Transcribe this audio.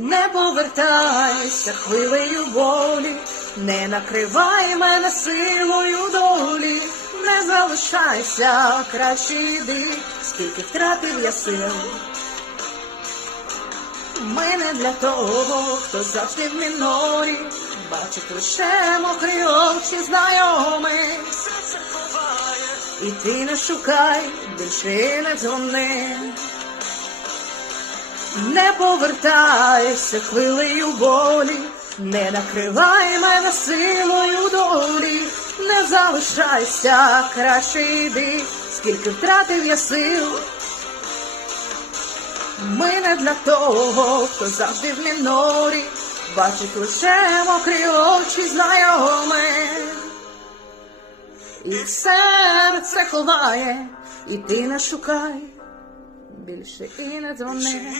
Не повертайся хвилею болі, не накривай мене силою долі, не залишайся, краще йди, скільки втратив я сил. Ми не для того, хто завжди в мінорі, бачить лише мокрі очі знайомих. І ти не шукай, більше не дзвони. Не повертайся хвилею болі, не накривай мене силою долі, не залишайся, краще йди, скільки втратив я сил. Ми не для того, хто завжди в мінорі, бачить лише мокрі очі знайомих. І серце ховає, і ти не шукай, більше і не дзвони.